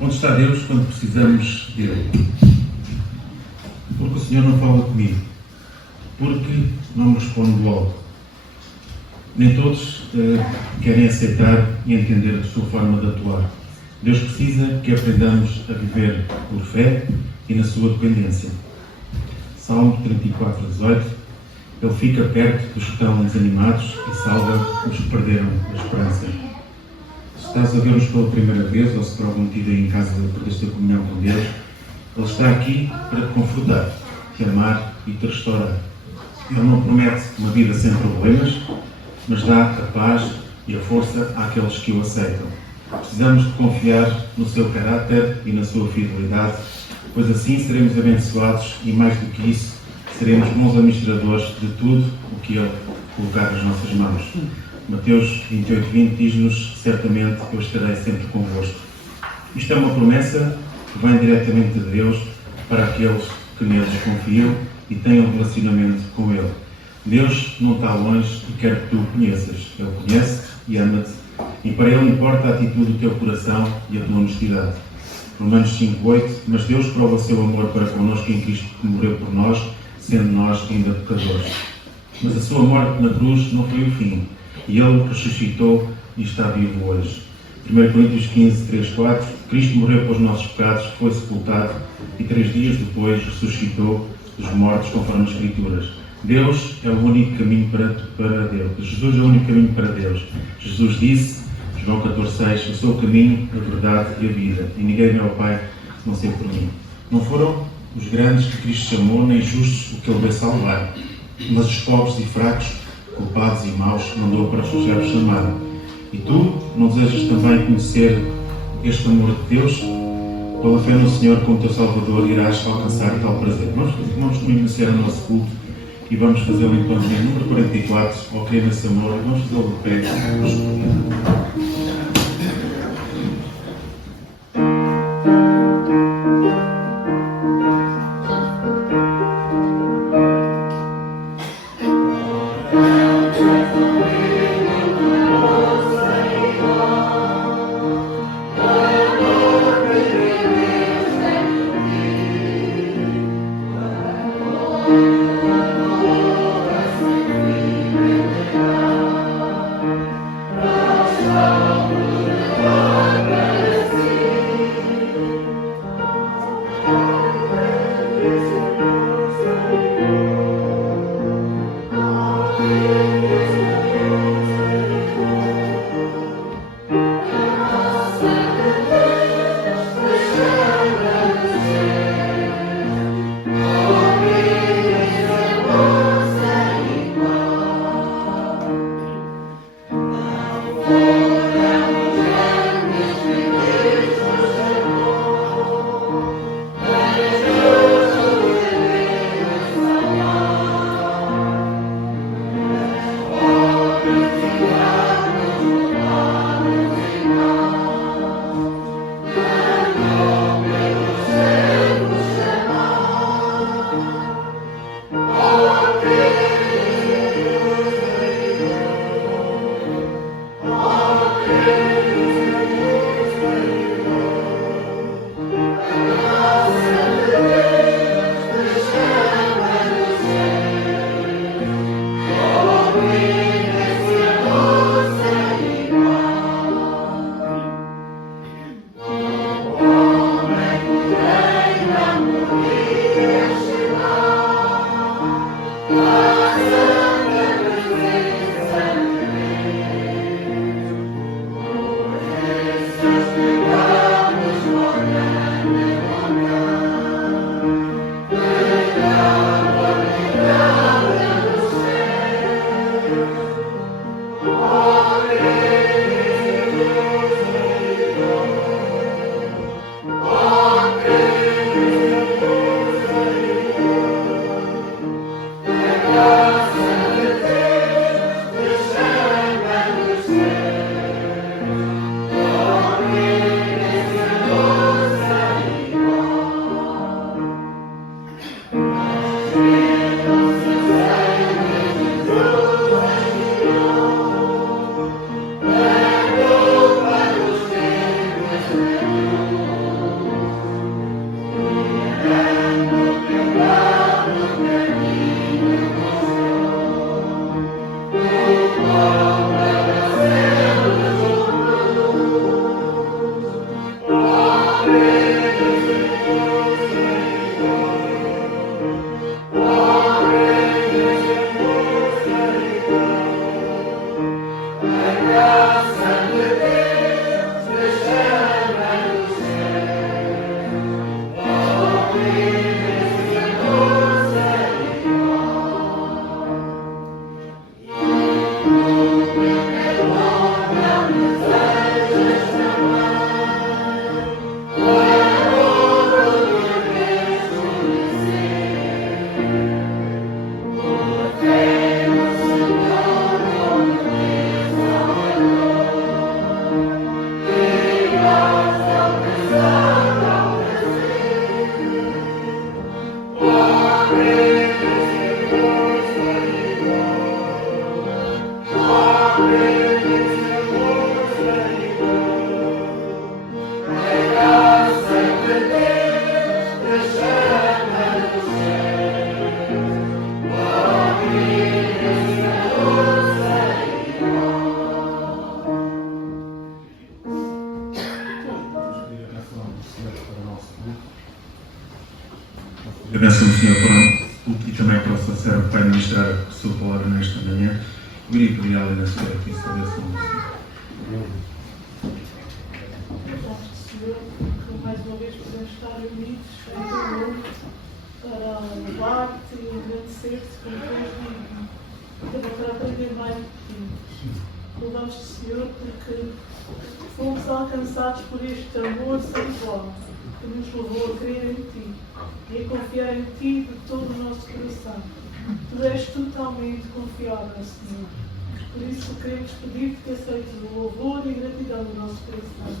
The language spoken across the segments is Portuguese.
Onde está Deus quando precisamos dele? Porque o Senhor não fala comigo? Porque não me responde logo? Nem todos querem aceitar e entender a sua forma de atuar. Deus precisa que aprendamos a viver por fé e na sua dependência. Salmo 34:18. Ele fica perto dos que estão desanimados e salva os que perderam a esperança. Se estás a ver-nos pela primeira vez, ou se por algum motivo aí em casa perdeste a comunhão com Deus, Ele está aqui para te confortar, te amar e te restaurar. Ele não promete uma vida sem problemas, mas dá a paz e a força àqueles que o aceitam. Precisamos de confiar no seu caráter e na sua fidelidade, pois assim seremos abençoados e, mais do que isso, seremos bons administradores de tudo o que Ele colocar nas nossas mãos. Mateus 28:20 diz-nos: certamente eu estarei sempre convosco. Isto é uma promessa que vem diretamente de Deus para aqueles que neles confiam e têm um relacionamento com Ele. Deus não está longe e quer que tu o conheças. Ele conhece-te e ama-te, e para Ele importa a atitude do teu coração e a tua honestidade. Romanos 5:8. Mas Deus prova o seu amor para connosco em Cristo, que morreu por nós, sendo nós ainda pecadores. Mas a sua morte na cruz não foi o fim, e Ele ressuscitou e está vivo hoje. 1 Coríntios 15:3-4. Cristo morreu pelos nossos pecados, foi sepultado e 3 dias depois ressuscitou dos mortos, conforme as Escrituras. Deus é o único caminho para Deus. Jesus é o único caminho para Deus. Jesus disse, João 14:6, eu sou o caminho, a verdade e a vida, e ninguém vem ao Pai não ser por mim. Não foram os grandes que Cristo chamou, nem justos o que Ele veio salvar, mas os pobres e fracos, culpados e maus, mandou para os seus chamar. E tu não desejas também conhecer este amor de Deus? Pela fé no Senhor como teu Salvador irás alcançar tal prazer. Vamos iniciar o nosso culto e vamos fazê-lo então em número 44, ao crer nesse amor, e vamos fazê-lo de pé. A bênção do Senhor para e também para o seu servo Pai ministrar a sua palavra nesta manhã. Eu iria pedir a Helena se aqui a bênção do Senhor. Senhor, que mais uma vez podemos estar unidos em teu nome para louvar-te e agradecer-te como tens digno e também para aprender mais de ti. Louvamos-te, Senhor, porque fomos alcançados por este amor sem igual que nos levou a crer em ti e a confiar em ti de todo o nosso coração. Tu és totalmente confiável, Senhor. Por isso queremos pedir-te que aceites o louvor e a gratidão do nosso coração.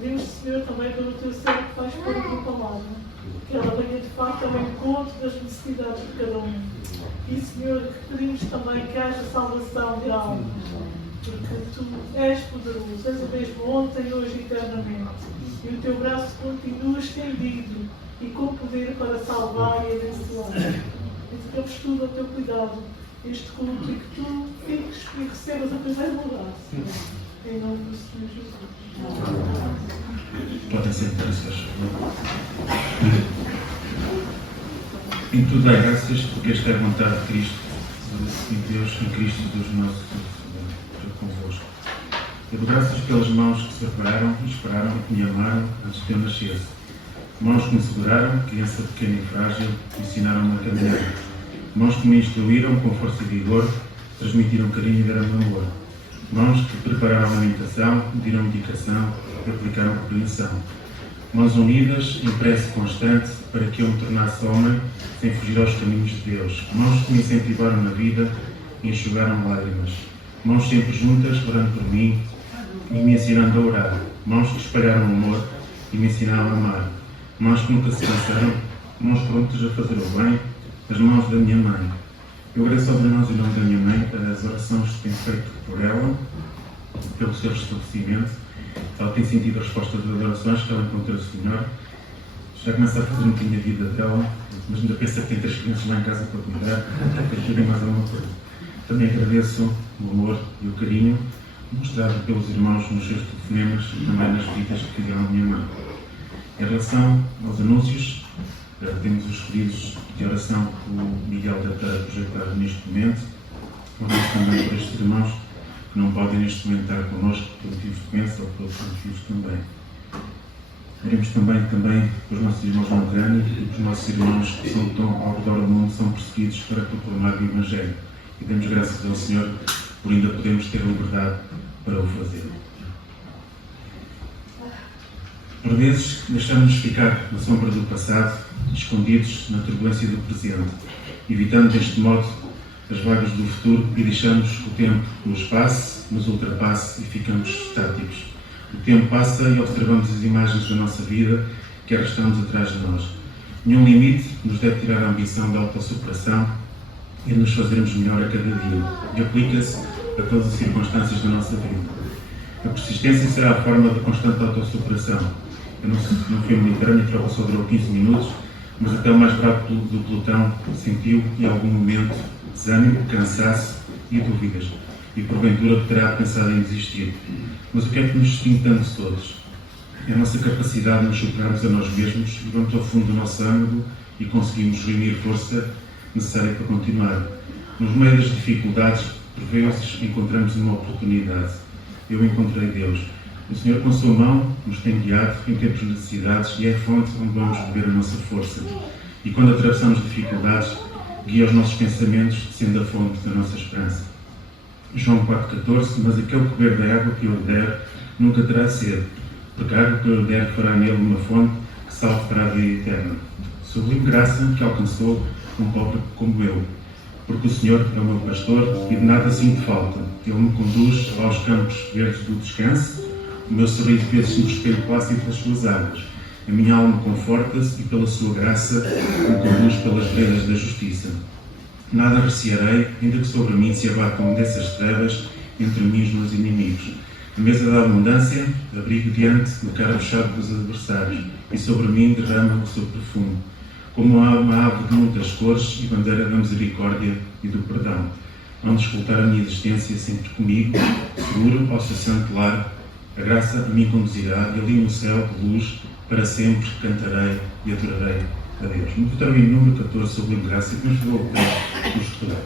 Pedimos, Senhor, também pelo teu servo que vais pôr a tua palavra, que ela venha de facto ao encontro das necessidades de cada um. E, Senhor, que pedimos também que haja salvação de almas, porque tu és poderoso, és o mesmo ontem, hoje e eternamente. E o teu braço continua estendido e com poder para salvar e abençoar. E te damos tudo ao teu cuidado, este culto, e que tu fiques e recebas o primeiro lugar, Senhor. Em nome do Senhor Jesus. Podem sentar-se, faz favor. Em tudo dá graças, porque esta é a vontade de Cristo, de Deus em Cristo dos nossos convosco. Eu dou graças pelas mãos que se prepararam, esperaram e me amaram antes que eu nascesse. Mãos que me seguraram, criança pequena e frágil, ensinaram-me a caminhar. Mãos que me instruíram com força e vigor, transmitiram carinho e deram-me amor. Mãos que prepararam a alimentação, mediram indicação, aplicaram compreensão. Mãos unidas, em prece constante, para que eu me tornasse homem, sem fugir aos caminhos de Deus. Mãos que me incentivaram na vida e enxugaram lágrimas. Mãos sempre juntas, orando por mim e me ensinando a orar. Mãos que espalharam amor e me ensinaram a amar. Mãos que nunca se cansaram, mãos prontas a fazer o bem, as mãos da minha mãe. Eu agradeço aos irmãos em nome da minha mãe as orações que tenho feito por ela, pelo seu restabelecimento. Ela tem sentido a resposta das orações que ela encontrou do Senhor. Já começa a fazer um bocadinho a vida dela, mas ainda pensa que tem 3 crianças lá em casa para cuidar, para ajudar mais alguma coisa. Também agradeço o amor e o carinho mostrado pelos irmãos nos seus telefonemas e também nas visitas que fizeram à minha mãe. Em relação aos anúncios, temos os pedidos de oração que o Miguel deve estar a projetar neste momento. Oramos também por estes irmãos que não podem neste momento estar connosco por motivos de doença ou por outros motivos também. Oremos também pelos nossos irmãos na Ucrânia e pelos nossos irmãos que estão ao redor do mundo, são perseguidos para proclamar o Evangelho. E damos graças ao Senhor por ainda podermos ter a liberdade para o fazer. Por vezes, deixamos-nos ficar na sombra do passado, escondidos na turbulência do presente, evitando deste modo as vagas do futuro e deixamos que o tempo nos passe, nos ultrapasse e ficamos estáticos. O tempo passa e observamos as imagens da nossa vida que arrastamos atrás de nós. Nenhum limite nos deve tirar a ambição da autossuperação e de nos fazermos melhor a cada dia. E aplica-se a todas as circunstâncias da nossa vida. A persistência será a forma de constante autossuperação. Eu não fui militar, a minha prova só durou 15 minutos, mas até o mais bravo do pelotão sentiu, em algum momento, desânimo, cansaço e dúvidas. E porventura terá pensado em desistir. Mas o que é que nos distingue tanto de todos? É a nossa capacidade de nos superarmos a nós mesmos e vamos ao fundo do nosso âmago e conseguimos reunir força necessária para continuar. Nos meios das dificuldades, por vezes, encontramos uma oportunidade. Eu encontrei Deus. O Senhor, com a sua mão, nos tem guiado em tempos de necessidades e é a fonte onde vamos beber a nossa força. E quando atravessamos dificuldades, guia os nossos pensamentos, sendo a fonte da nossa esperança. João 4,14: mas aquele que beber da água que eu lhe der, nunca terá sede, porque a água que eu lhe der fará nele uma fonte que salve para a vida eterna. Sublime graça que alcançou um pobre como eu, porque o Senhor é o meu pastor e de nada sinto falta. Ele me conduz aos campos verdes do descanso, o meu sorriso vê-se no espelho plácido das suas águas. A minha alma conforta-se e pela sua graça me conduz pelas veredas da justiça. Nada recearei, ainda que sobre mim se abatam dessas trevas, entre mim e os meus inimigos. A mesa da abundância abrigo diante do cara fechado dos adversários, e sobre mim derrama o seu perfume. Como uma árvore de muitas cores e bandeira da misericórdia e do perdão. Onde escutar a minha existência sempre comigo, seguro ao seu santo lar. A graça a mim conduzirá, e ali no céu de luz, para sempre cantarei e adorarei a Deus. No Deuteronômio número 14 sobre a graça, que nos vou nos estudar.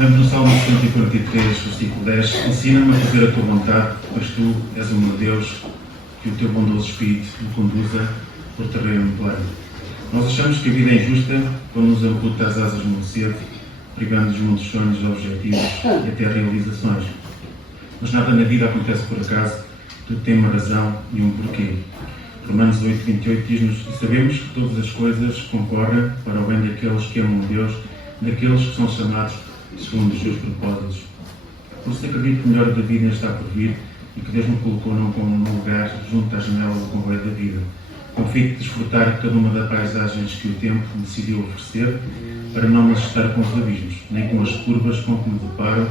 Lemos no Salmo 143, versículo 10: Ensina-me a fazer a tua vontade, pois tu és o meu Deus, que o teu bondoso Espírito me conduza por terreno plano. Nós achamos que a vida é injusta quando nos amputa as asas muito cedo, privando-nos muitos sonhos, objetivos e até realizações. Mas nada na vida acontece por acaso, tudo tem uma razão e um porquê. Romanos 8:28 diz-nos: E sabemos que todas as coisas concorrem para o bem daqueles que amam a Deus, daqueles que são chamados segundo os seus propósitos. Por isso acredito que o melhor da vida está por vir e que Deus me colocou num lugar junto à janela do comboio da vida. Confio de desfrutar cada uma das paisagens que o tempo me decidiu oferecer, para não me assustar com os abismos, nem com as curvas com que me deparo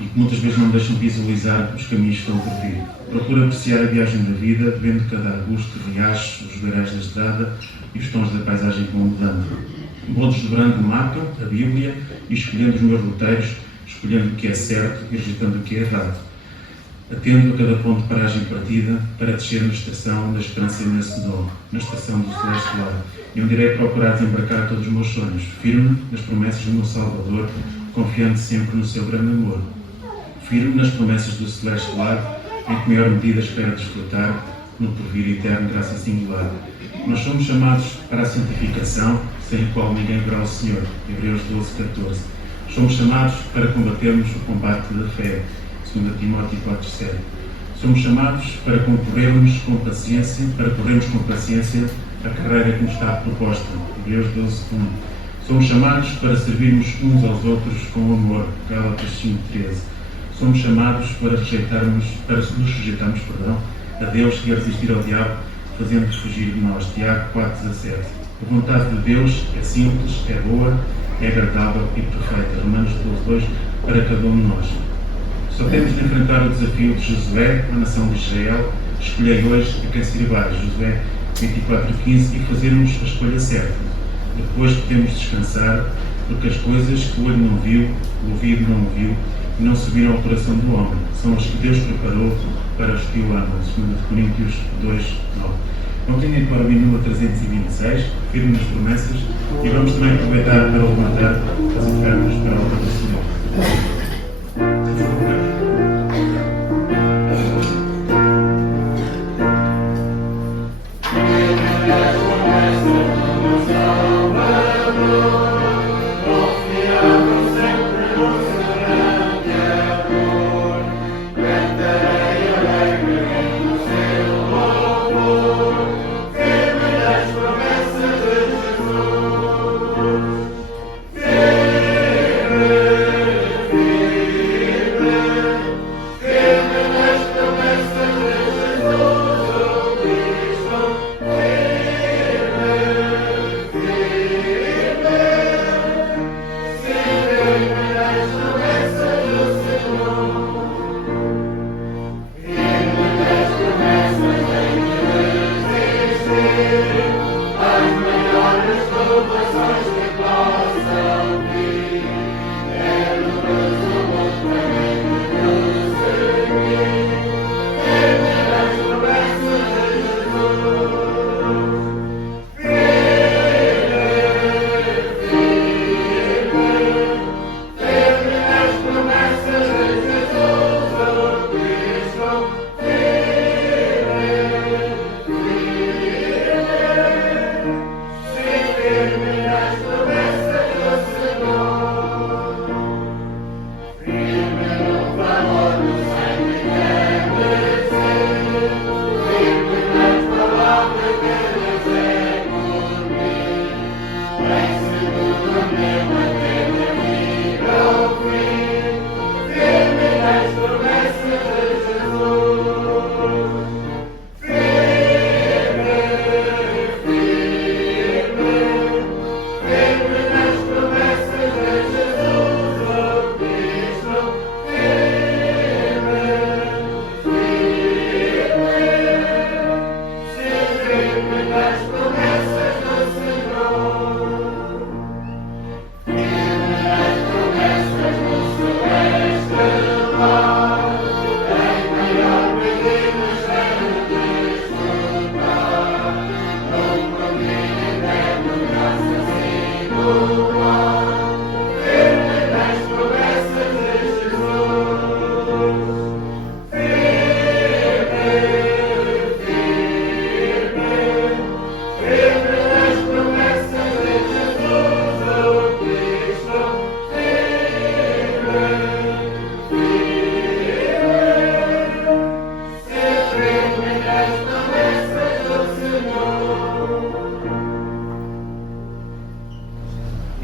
e que muitas vezes não deixam visualizar os caminhos que estão por vir. Procuro apreciar a viagem da vida, vendo cada arbusto, riacho, os beirais da estrada e os tons da paisagem que vão mudando. Vou desdobrando o mapa, a Bíblia, e escolhendo os meus roteiros, escolhendo o que é certo e rejeitando o que é errado. Atendo a cada ponto de paragem e partida para descer na estação da esperança e Macedónia, na estação do Celeste Lar, e onde irei procurar desembarcar todos os meus sonhos, firme nas promessas do meu Salvador, confiando sempre no seu grande amor. Firme nas promessas do Celeste Lar, em que maior medida espero desfrutar no porvir eterno graça singular. Nós somos chamados para a santificação, sem a qual ninguém verá o Senhor. Hebreus 12:14. Somos chamados para combatermos o combate da fé. 2 Timóteo 4:7. Somos chamados para corrermos com paciência a carreira que nos está proposta. Hebreus 12:1. Somos chamados para servirmos uns aos outros com amor. Gálatas 5:13. Somos chamados para nos sujeitarmos a Deus e a resistir ao diabo, fazendo-nos fugir de nós. Tiago 4:17. A vontade de Deus é simples, é boa, é agradável e perfeita. Romanos 12:2, para cada um de nós. Só temos de enfrentar o desafio de Josué, a nação de Israel, escolhei hoje a quem sirvais, Josué 24:15, e fazermos a escolha certa. Depois podemos descansar, porque as coisas que o olho não viu, o ouvido não ouviu, e não subiram ao coração do homem, são as que Deus preparou para os que o amam. 2 Coríntios 2:9. Vamos entender para o número 326, firme nas promessas, e vamos também aproveitar para levantar as ofertas para a obra do Senhor.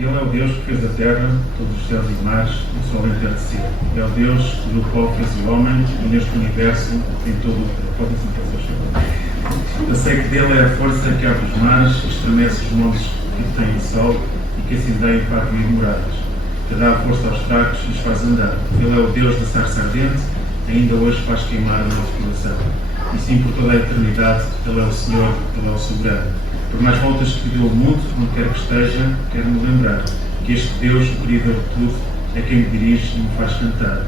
Ele é o Deus que fez a terra, todos os céus e mares, o sol entardecer. É o Deus que do pó fez o homem e neste universo tem todo o poder. Podem sentar, se acham. Eu sei que dele é a força que abre os mares, estremece os montes que têm o sol e que assim dá para abrir moradas, que dá força aos fracos e os faz andar. Ele é o Deus da sarça ardente, ainda hoje faz queimar o nosso coração. E sim, por toda a eternidade, Ele é o Senhor, Ele é o Soberano. Por mais voltas que deu o mundo, onde quer que esteja, quero-me lembrar que este Deus, o Criador de tudo, é quem me dirige e me faz cantar.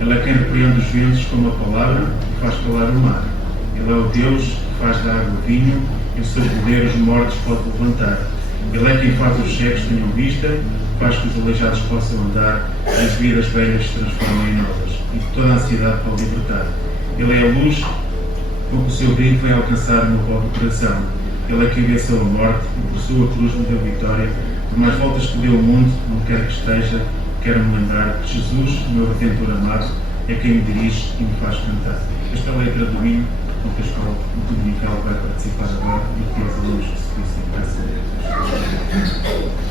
Ele é quem repreende os ventos com uma palavra e faz calar o mar. Ele é o Deus que faz da água vinho e o seu poder os mortos pode levantar. Ele é quem faz os cegos tenham vista, faz que os aleijados possam andar e as vidas velhas se transformem em novas e que toda a ansiedade pode libertar. Ele é a luz com que o seu brilho vai alcançar o meu pobre coração. Ele é quem venceu a morte e por sua cruz me deu vitória. Por mais voltas que deu o mundo, onde quer que esteja, quero-me lembrar que Jesus, o meu Redentor amado, é quem me dirige e me faz cantar. Esta é a letra do hino com que a escola dominical vai participar agora e que os alunos que se dizem graças a Deus.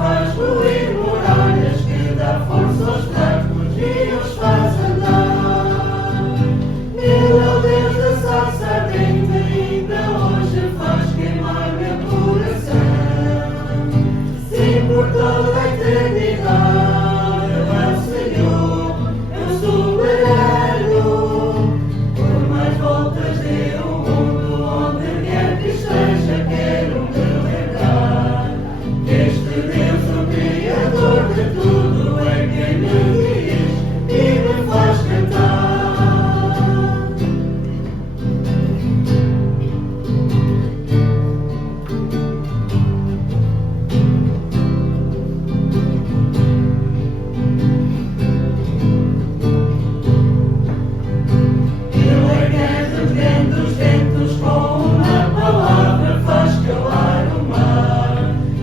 faz ruir muralhas, que dá força aos fracos e os faz andar. Ele é o Deus da sarça ardente, ainda hoje faz queimar meu coração. Sim, por toda a eternidade, Ele é o Senhor, é o soberano. Por mais voltas de um mundo, onde quer que esteja, quero me lembrar que este Deus, o Criador de tudo, é quem me diz e me faz cantar. Ele é quem repreende os ventos, com uma palavra faz calar o mar.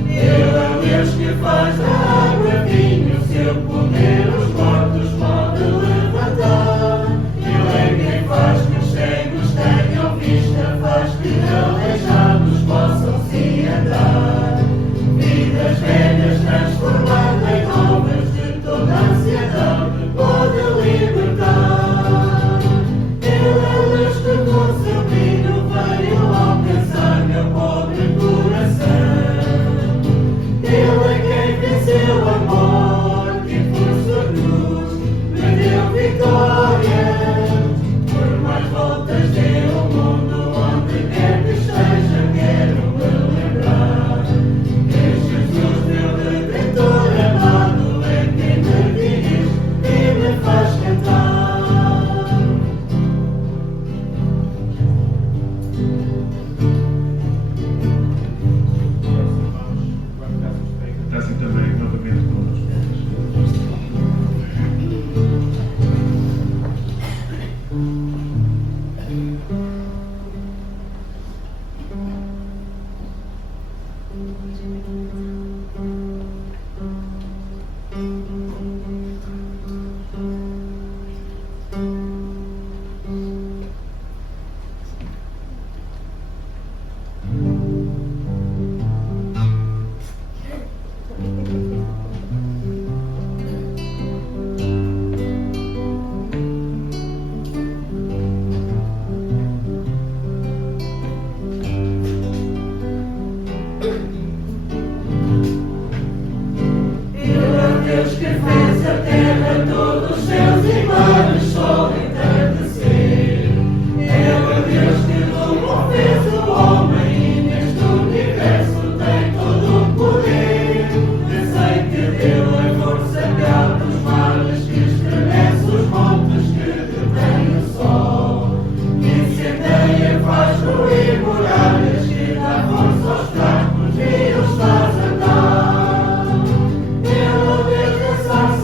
Ele é o Deus que faz da água vinho, seu poder os mortos pode levantar. Ele é quem faz que os cegos tenham vista, faz que aleijados possam se andar. Vidas velhas transformando em novas, de toda a ansiedade pode libertar. Ele é o Deus que com seu brilho veio alcançar meu pobre coração. Ele é quem venceu a morte e por sua cruz me deu vitória. Por mais voltas de um mundo, onde quer que esteja, quero me lembrar que Jesus, meu Redentor amado, é quem me diz e me faz cantar. Cantassem também novamente connosco. Ele é o Deus que fez a terra, todos os céus e mares, sol entardecer. Ele é o Deus que do bom fez o homem e neste universo tem todo o poder. Eu sei que dele é força cauda os mares, que estremece os montes, que detém o sol, que incendeia, faz ruir muralhas, que dá força aos fracos e os faz andar. Ele é o Deus da sarça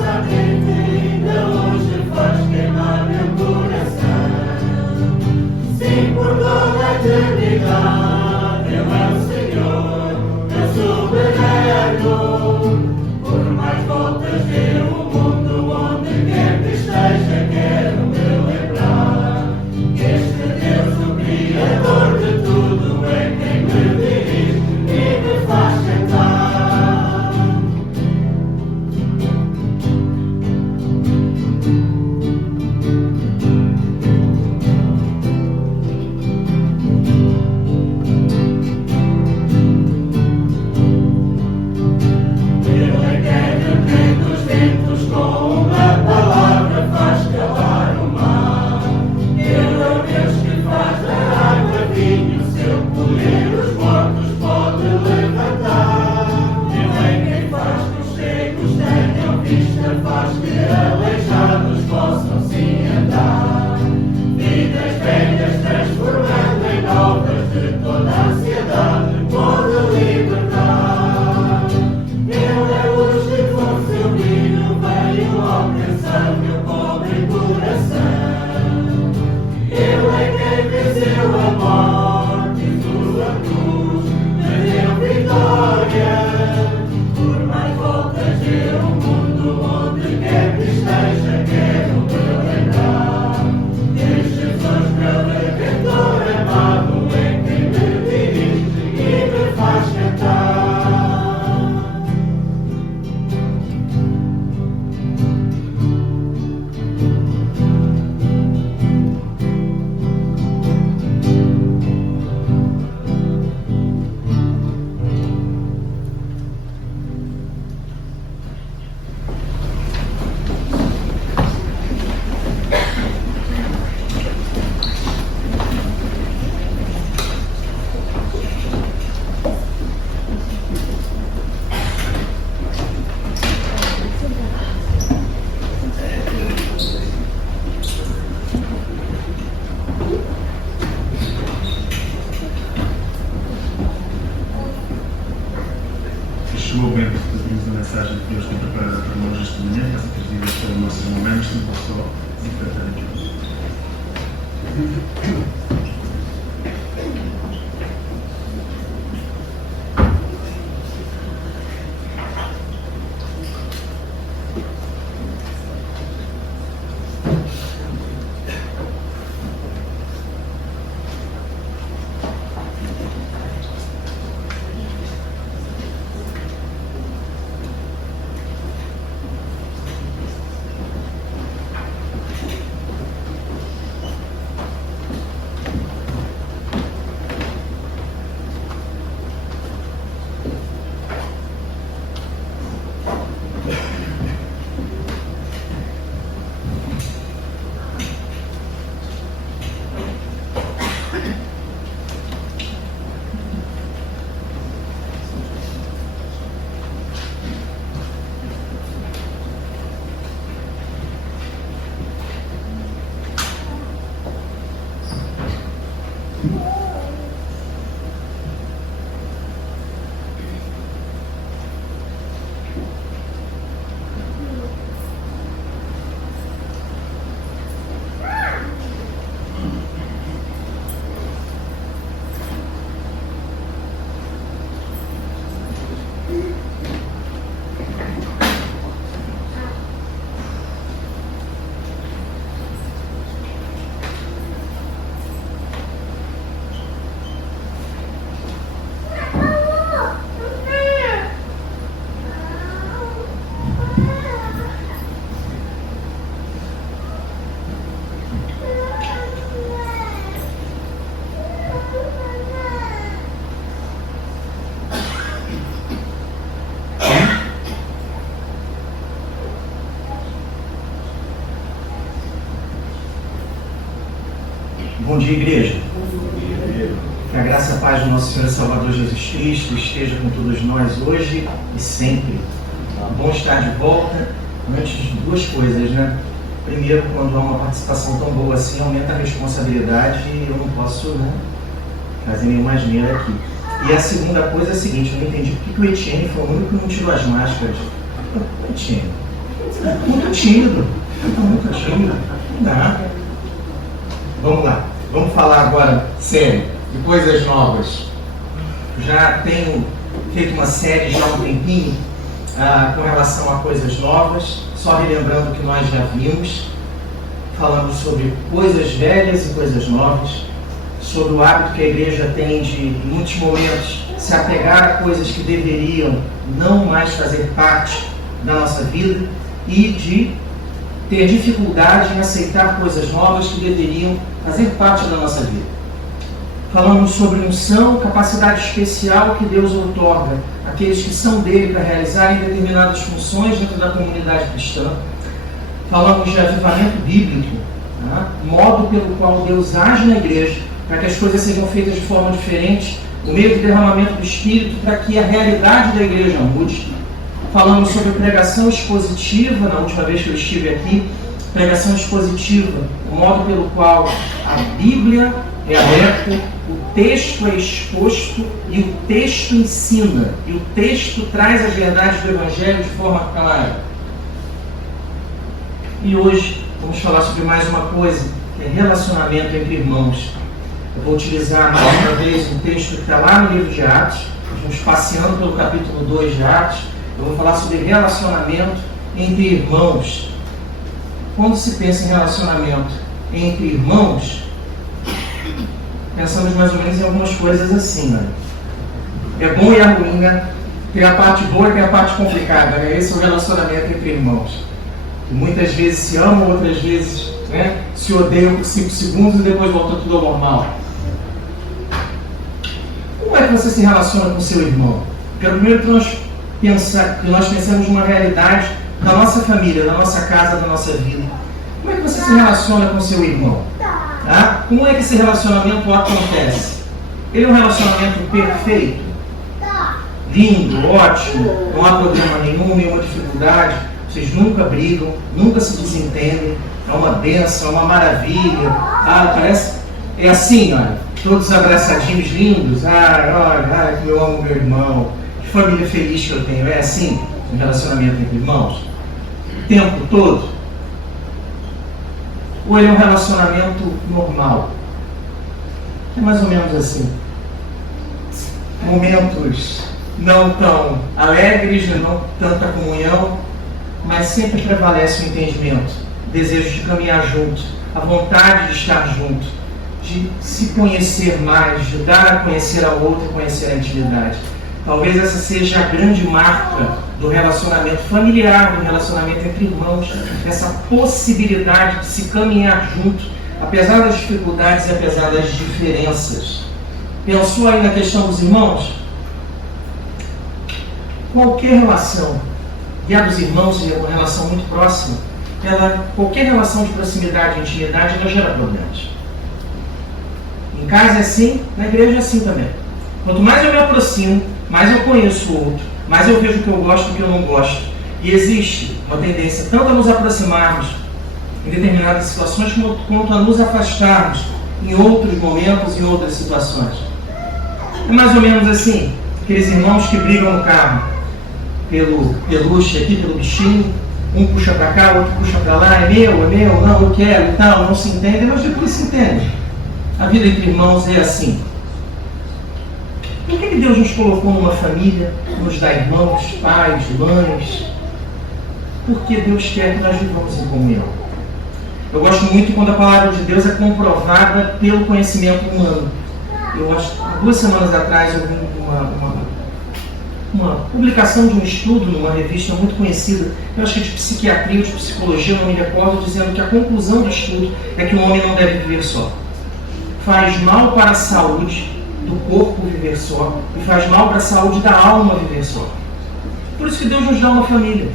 esta manhã, para pedir para os nossos momentos, não posso só decretar aqui. Bom dia, igreja. Que a graça e a paz do nosso Senhor e Salvador Jesus Cristo esteja com todos nós hoje e sempre. Bom estar de volta. Antes de duas coisas, né? Primeiro, quando há uma participação tão boa assim, aumenta a responsabilidade e eu não posso, né, fazer nenhuma asneira aqui. E a segunda coisa é a seguinte, eu não entendi por que o Etienne foi o único que não tirou as máscaras. Etienne, muito tímido. Muito tímido. Não dá. Vamos lá. Vamos falar agora, sério, de coisas novas. Já tenho feito uma série já há um tempinho com relação a coisas novas, só relembrando o que nós já vimos, falando sobre coisas velhas e coisas novas, sobre o hábito que a igreja tem de, em muitos momentos, se apegar a coisas que deveriam não mais fazer parte da nossa vida e de ter dificuldade em aceitar coisas novas que deveriam fazer parte da nossa vida. Falamos sobre unção, capacidade especial que Deus outorga àqueles que são dele para realizarem determinadas funções dentro da comunidade cristã. Falamos de avivamento bíblico, tá? Modo pelo qual Deus age na igreja para que as coisas sejam feitas de forma diferente, o meio de derramamento do Espírito para que a realidade da igreja mude. Falamos sobre pregação expositiva, na última vez que eu estive aqui, pregação expositiva, o modo pelo qual a Bíblia é aberta, o texto é exposto e o texto ensina, e o texto traz as verdades do Evangelho de forma clara. E hoje vamos falar sobre mais uma coisa, que é relacionamento entre irmãos. Eu vou utilizar mais uma vez um texto que está lá no livro de Atos, nós vamos passeando pelo capítulo 2 de Atos. Eu vou falar sobre relacionamento entre irmãos. Quando se pensa em relacionamento entre irmãos, pensamos mais ou menos em algumas coisas assim, né? É bom e é ruim, né? Tem a parte boa e tem a parte complicada, né? Esse é o relacionamento entre irmãos. Que muitas vezes se amam, outras vezes, né, se odeiam por 5 segundos e depois volta tudo ao normal. Como é que você se relaciona com seu irmão? Quero primeiro que nós pensemos numa realidade da nossa família, da nossa casa, da nossa vida. Como é que você se relaciona com seu irmão? Tá? Como é que esse relacionamento acontece? Ele é um relacionamento perfeito? Lindo, ótimo, não há problema nenhum, nenhuma dificuldade, vocês nunca brigam, nunca se desentendem, é uma bênção, é uma maravilha. Parece, é assim, olha, todos abraçadinhos, lindos, olha, que eu amo meu irmão, que família feliz que eu tenho, é assim um relacionamento entre irmãos? o tempo todo? Ou ele é um relacionamento normal? É mais ou menos assim. Momentos não tão alegres, não tanta comunhão, mas sempre prevalece o entendimento, o desejo de caminhar junto, a vontade de estar junto, de se conhecer mais, de dar a conhecer ao outro e conhecer a intimidade. Talvez essa seja a grande marca do relacionamento familiar, do relacionamento entre irmãos, essa possibilidade de se caminhar junto, apesar das dificuldades e apesar das diferenças. Pensou aí na questão dos irmãos? Qualquer relação, e a dos irmãos é uma relação muito próxima, qualquer relação de proximidade e intimidade, ela gera problemas. Em casa é assim, na igreja é assim também. Quanto mais eu me aproximo, mais eu conheço o outro, mais eu vejo o que eu gosto e o que eu não gosto. E existe uma tendência tanto a nos aproximarmos em determinadas situações, quanto a nos afastarmos em outros momentos e em outras situações. É mais ou menos assim, aqueles irmãos que brigam no carro, pelo peluche aqui, pelo bichinho, um puxa para cá, o outro puxa para lá, é meu, não, eu quero e tal, não se entendem, mas depois se entendem. A vida entre irmãos é assim. Por que Deus nos colocou numa família, nos dá irmãos, pais, mães? Porque Deus quer que nós vivamos em comunhão. Eu gosto muito quando a palavra de Deus é comprovada pelo conhecimento humano. Eu acho que há 2 semanas atrás eu vi uma publicação de um estudo numa revista muito conhecida, eu acho que de psiquiatria ou de psicologia, não me recordo, dizendo que a conclusão do estudo é que o homem não deve viver só. Faz mal para a saúde do corpo viver só e faz mal para a saúde da alma viver só. Por isso que Deus nos dá uma família.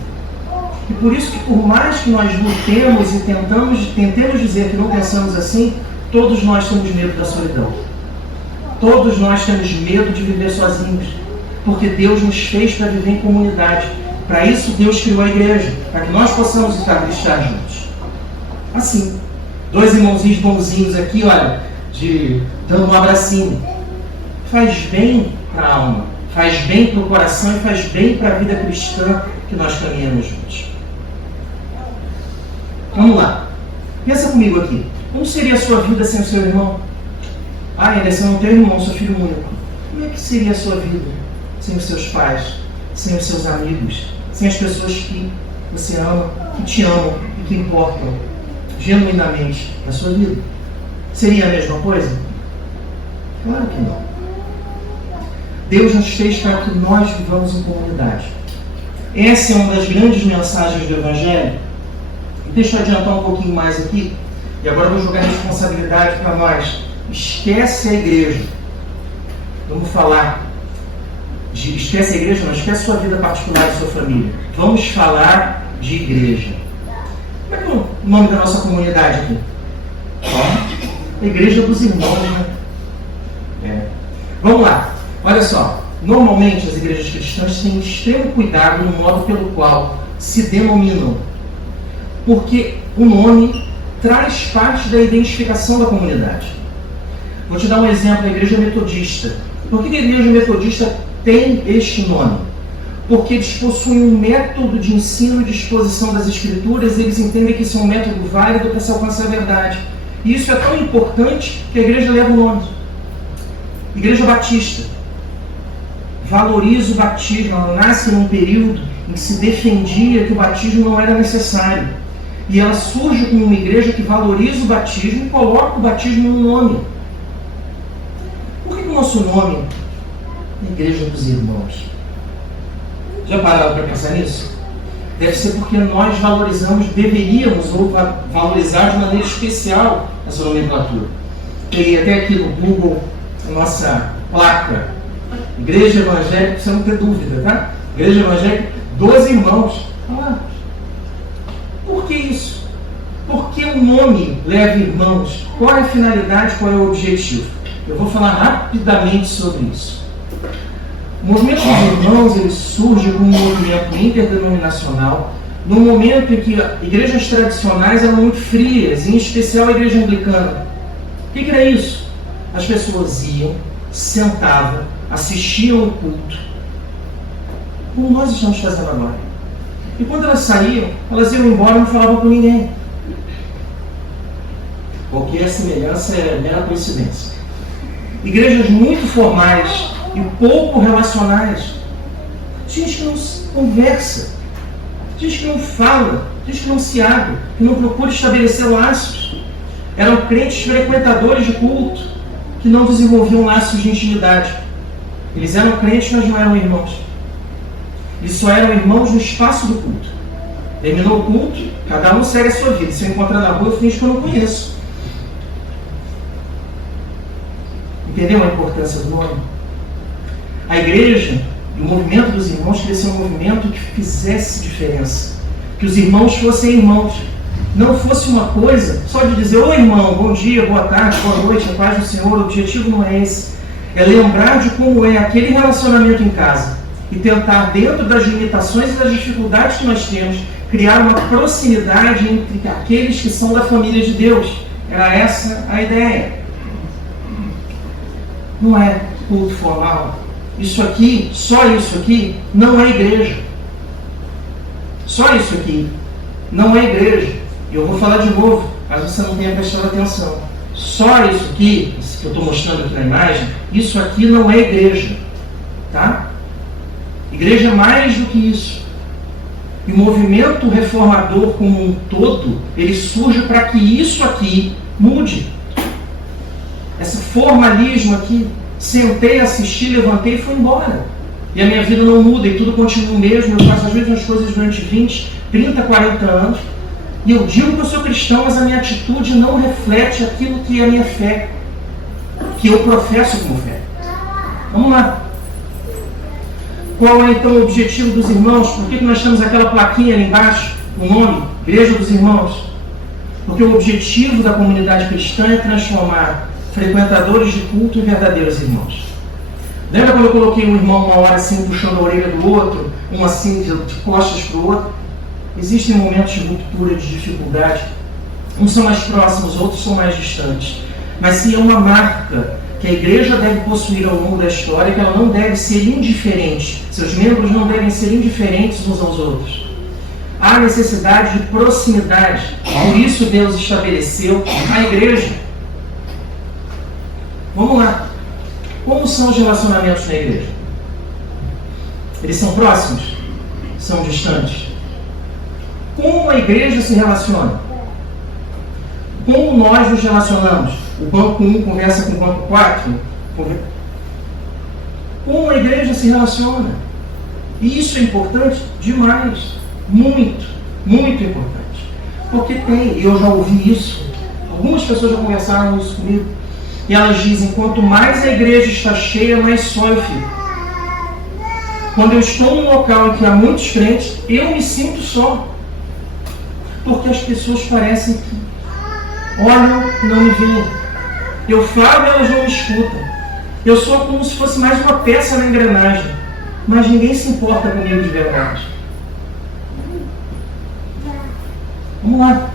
E por isso que, por mais que nós lutemos e tentemos dizer que não pensamos assim, todos nós temos medo da solidão. Todos nós temos medo de viver sozinhos, porque Deus nos fez para viver em comunidade. Para isso Deus criou a igreja, para que nós possamos estar juntos. Assim, 2 irmãozinhos bonzinhos aqui, olha, dando um abracinho. Faz bem para a alma, faz bem para o coração e faz bem para a vida cristã que nós caminhamos juntos. Vamos lá. Pensa comigo aqui. Como seria a sua vida sem o seu irmão? Ainda você não tem irmão, seu filho único. Como é que seria a sua vida sem os seus pais, sem os seus amigos, sem as pessoas que você ama, que te amam e que importam genuinamente na sua vida? Seria a mesma coisa? Claro que não. Deus nos fez para que nós vivamos em comunidade. Essa é uma das grandes mensagens do Evangelho. E deixa eu adiantar um pouquinho mais aqui. E agora eu vou jogar a responsabilidade para nós. Esquece a igreja. Vamos falar de... Esquece a igreja, não. Esquece a sua vida particular e sua família. Vamos falar de igreja. Como é que é o nome da nossa comunidade aqui? A Igreja dos Irmãos, né? Vamos lá. Olha só. Normalmente as igrejas cristãs têm extremo cuidado no modo pelo qual se denominam. Porque o nome traz parte da identificação da comunidade. Vou te dar um exemplo, a igreja metodista. Por que a igreja metodista tem este nome? Porque eles possuem um método de ensino e de exposição das escrituras, e eles entendem que isso é um método válido para se alcançar a verdade. E isso é tão importante que a igreja leva o nome. Igreja Batista. Valoriza o batismo. Ela nasce num período em que se defendia que o batismo não era necessário. E ela surge como uma igreja que valoriza o batismo e coloca o batismo no nome. Por que o nosso nome é Igreja dos Irmãos? Já pararam para pensar nisso? Deve ser porque nós valorizamos, deveríamos ou valorizar de maneira especial essa nomenclatura. Peguei até aqui no Google a nossa placa. Igreja Evangélica, você não tem dúvida, tá? Igreja Evangélica dos Irmãos. Ah, por que isso? Por que o nome leva irmãos? Qual é a finalidade, qual é o objetivo? Eu vou falar rapidamente sobre isso. O movimento dos irmãos ele surge como um movimento interdenominacional no momento em que igrejas tradicionais eram muito frias, em especial a igreja anglicana. O que era isso? As pessoas iam, sentavam, assistiam o culto, como nós estamos fazendo agora. E quando elas saíam, elas iam embora e não falavam com ninguém. Porque a semelhança é mera coincidência. Igrejas muito formais e pouco relacionais. Gente que não conversa, gente que não fala, gente que não se abre, que não procura estabelecer laços. Eram crentes frequentadores de culto, que não desenvolviam laços de intimidade. Eles eram crentes, mas não eram irmãos. Eles só eram irmãos no espaço do culto. Terminou o culto, cada um segue a sua vida. Se eu encontrar na rua, eu finjo que eu não conheço. Entendeu a importância do nome? A igreja e o movimento dos irmãos queria ser um movimento que fizesse diferença. Que os irmãos fossem irmãos. Não fosse uma coisa só de dizer: oi irmão, bom dia, boa tarde, boa noite, a paz do Senhor. O objetivo não é esse. É lembrar de como é aquele relacionamento em casa. E tentar, dentro das limitações e das dificuldades que nós temos, criar uma proximidade entre aqueles que são da família de Deus. Era essa a ideia. Não é culto formal. Isso aqui, só isso aqui, não é igreja. Só isso aqui não é igreja. E eu vou falar de novo, mas você não tenha prestado atenção. Só isso aqui, que eu estou mostrando aqui na imagem, isso aqui não é igreja. Tá? Igreja é mais do que isso. E o movimento reformador como um todo, ele surge para que isso aqui mude. Esse formalismo aqui, sentei, assisti, levantei e fui embora. E a minha vida não muda e tudo continua o mesmo. Eu faço as mesmas coisas durante 20, 30, 40 anos. E eu digo que eu sou cristão, mas a minha atitude não reflete aquilo que é a minha fé, que eu professo como fé. Vamos lá. Qual é então o objetivo dos irmãos? Por que nós temos aquela plaquinha ali embaixo, o nome, Igreja dos Irmãos? Porque o objetivo da comunidade cristã é transformar frequentadores de culto em verdadeiros irmãos. Lembra quando eu coloquei um irmão uma hora assim, puxando a orelha do outro, um assim de costas para o outro? Existem momentos de ruptura, de dificuldade. Uns são mais próximos, outros são mais distantes. Mas sim é uma marca que a igreja deve possuir ao longo da história, que ela não deve ser indiferente. Seus membros não devem ser indiferentes uns aos outros. Há necessidade de proximidade. Por isso Deus estabeleceu a igreja. Vamos lá. Como são os relacionamentos na igreja? Eles são próximos? São distantes? Como a igreja se relaciona? Como nós nos relacionamos? O banco 1 conversa com o banco 4? Como a igreja se relaciona? E isso é importante demais. Muito, muito importante. Porque tem, e eu já ouvi isso, algumas pessoas já conversaram isso comigo, e elas dizem: quanto mais a igreja está cheia, mais só eu fico. Quando eu estou num local em que há muitos crentes, eu me sinto só. Porque as pessoas parecem que olham e não me veem. Eu falo e elas não me escutam. Eu sou como se fosse mais uma peça na engrenagem. Mas ninguém se importa comigo de verdade. Vamos lá.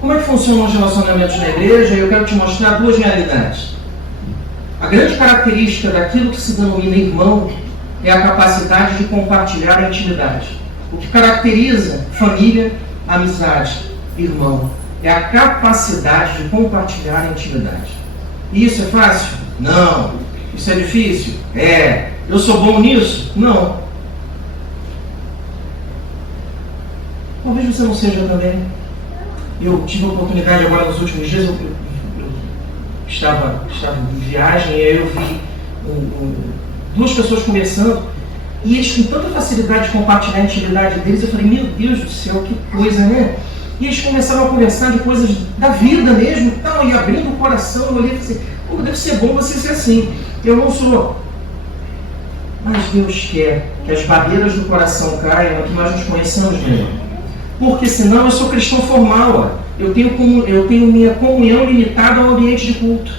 Como é que funcionam os relacionamentos na igreja? Eu quero te mostrar duas realidades. A grande característica daquilo que se denomina irmão é a capacidade de compartilhar a intimidade. O que caracteriza família, amizade, irmão, é a capacidade de compartilhar a intimidade. E isso é fácil? Não. Isso é difícil? É. Eu sou bom nisso? Não. Talvez você não seja também. Eu tive a oportunidade agora nos últimos dias, eu estava em viagem e aí eu vi duas pessoas conversando e eles com tanta facilidade de compartilhar a intimidade deles. Eu falei: meu Deus do céu, que coisa, né? E eles começaram a conversar de coisas da vida mesmo, tal, e abrindo o coração. Eu olhei e falei assim: deve ser bom você ser assim. Eu não sou. Mas Deus quer que as barreiras do coração caiam, que nós nos conheçamos melhor. Porque senão eu sou cristão formal. Eu tenho minha comunhão limitada ao ambiente de culto.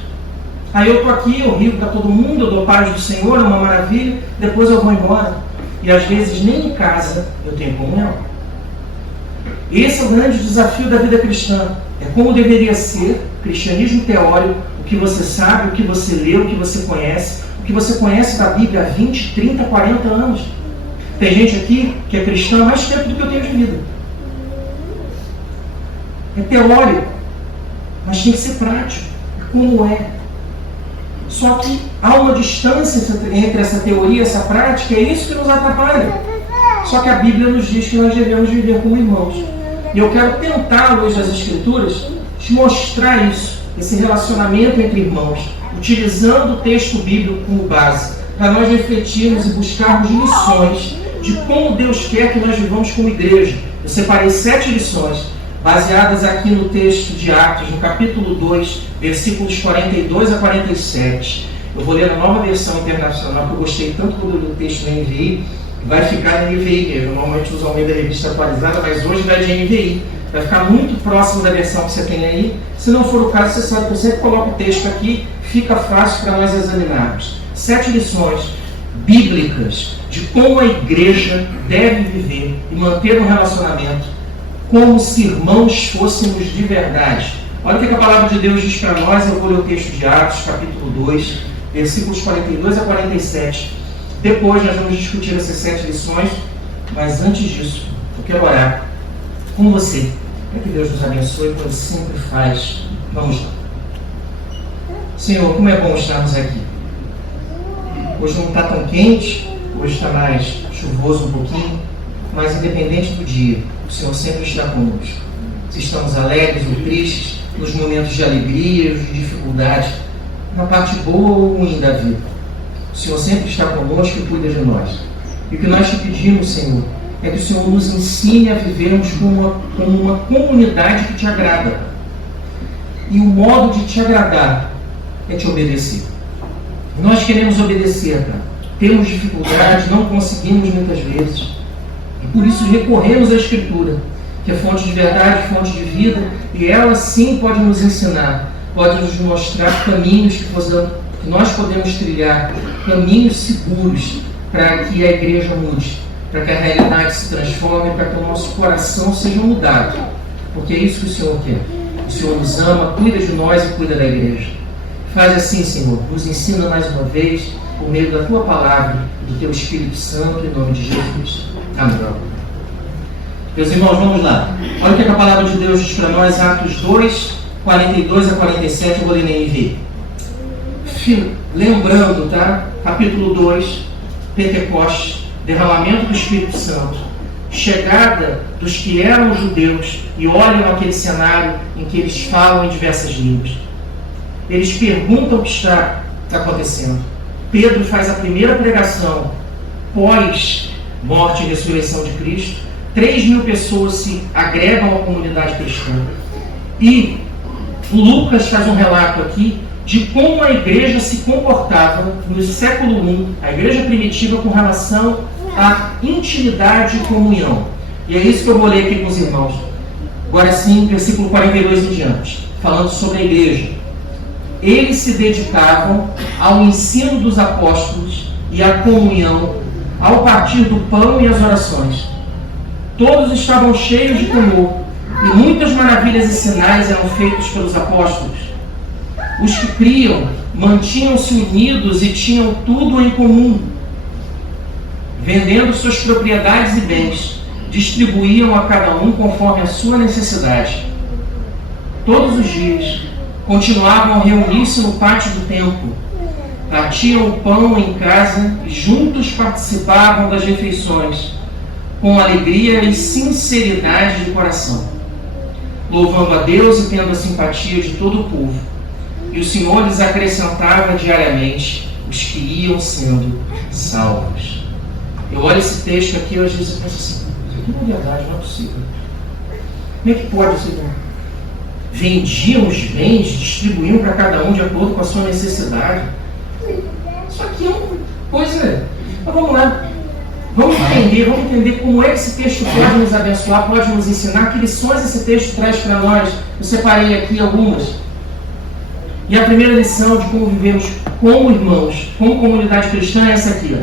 Aí eu estou aqui, eu rio para todo mundo, eu dou paz do Senhor, é uma maravilha, depois eu vou embora. E às vezes nem em casa eu tenho comunhão. Esse é o grande desafio da vida cristã. É como deveria ser cristianismo teórico, o que você sabe, o que você lê, o que você conhece da Bíblia há 20, 30, 40 anos. Tem gente aqui que é cristã há mais tempo do que eu tenho de vida. É teórico, mas tem que ser prático. Como é? Só que há uma distância entre essa teoria e essa prática, é isso que nos atrapalha. Só que a Bíblia nos diz que nós devemos viver como irmãos. E eu quero tentar, à luz das Escrituras, te mostrar isso, esse relacionamento entre irmãos, utilizando o texto bíblico como base, para nós refletirmos e buscarmos lições de como Deus quer que nós vivamos como igreja. Eu separei 7 lições, baseadas aqui no texto de Atos, no capítulo 2, versículos 42 a 47. Eu vou ler na Nova Versão Internacional, porque eu gostei tanto quando eu li o texto na NVI, vai ficar na NVI mesmo. Normalmente uso a revista atualizada, mas hoje vai de NVI. Vai ficar muito próximo da versão que você tem aí. Se não for o caso, você sabe que eu sempre coloco o texto aqui, fica fácil para nós examinarmos. 7 lições bíblicas de como a igreja deve viver e manter um relacionamento como se irmãos fôssemos de verdade. Olha o que a palavra de Deus diz para nós. Eu vou ler o texto de Atos, capítulo 2, versículos 42 a 47. Depois nós vamos discutir essas 7 lições, mas antes disso, eu quero orar com você, para que Deus nos abençoe, como Ele sempre faz. Vamos lá. Senhor, como é bom estarmos aqui. Hoje não está tão quente, hoje está mais chuvoso um pouquinho, mas independente do dia, o Senhor sempre está conosco. Se estamos alegres ou tristes, nos momentos de alegria, de dificuldade, na parte boa ou ruim da vida, o Senhor sempre está conosco e cuida de nós. E o que nós te pedimos, Senhor, é que o Senhor nos ensine a vivermos como uma comunidade que te agrada. E o modo de te agradar é te obedecer. Nós queremos obedecer, Pai. Temos dificuldade, não conseguimos muitas vezes. E por isso recorremos à Escritura, que é fonte de verdade, fonte de vida, e ela sim pode nos ensinar, pode nos mostrar caminhos que nós podemos trilhar, caminhos seguros para que a igreja mude, para que a realidade se transforme, para que o nosso coração seja mudado. Porque é isso que o Senhor quer. O Senhor nos ama, cuida de nós e cuida da igreja. Faz assim, Senhor, nos ensina mais uma vez, por meio da Tua palavra, do Teu Espírito Santo, em nome de Jesus. Amém. Meus irmãos, vamos lá. Olha o que a palavra de Deus diz para nós, Atos 2, 42 a 47, eu vou ler na NVI. Lembrando, tá? Capítulo 2, Pentecostes, derramamento do Espírito Santo, chegada dos que eram judeus e olham aquele cenário em que eles falam em diversas línguas. Eles perguntam o que está acontecendo. Pedro faz a primeira pregação pós morte e ressurreição de Cristo. 3.000 pessoas se agregam à comunidade cristã. E Lucas faz um relato aqui de como a igreja se comportava no século I, a igreja primitiva, com relação à intimidade e comunhão. E é isso que eu vou ler aqui com os irmãos. Agora sim, versículo 42 em diante, falando sobre a igreja. Eles se dedicavam ao ensino dos apóstolos e à comunhão, ao partir do pão e às orações. Todos estavam cheios de temor, e muitas maravilhas e sinais eram feitos pelos apóstolos. Os que criam mantinham-se unidos e tinham tudo em comum. Vendendo suas propriedades e bens, distribuíam a cada um conforme a sua necessidade. Todos os dias, continuavam a reunir-se no pátio do templo, partiam o pão em casa e juntos participavam das refeições, com alegria e sinceridade de coração, louvando a Deus e tendo a simpatia de todo o povo. E o Senhor lhes acrescentava diariamente os que iam sendo salvos. Eu olho esse texto aqui e às vezes eu penso assim, isso aqui não é verdade, não é possível. Como é que pode ser? Vendiam os bens, distribuíam para cada um de acordo com a sua necessidade. Isso aqui é uma coisa... Mas vamos lá. Vamos entender como é que esse texto pode nos abençoar, pode nos ensinar, que lições esse texto traz para nós. Eu separei aqui algumas. E a primeira lição de como vivemos como irmãos, como comunidade cristã é essa aqui.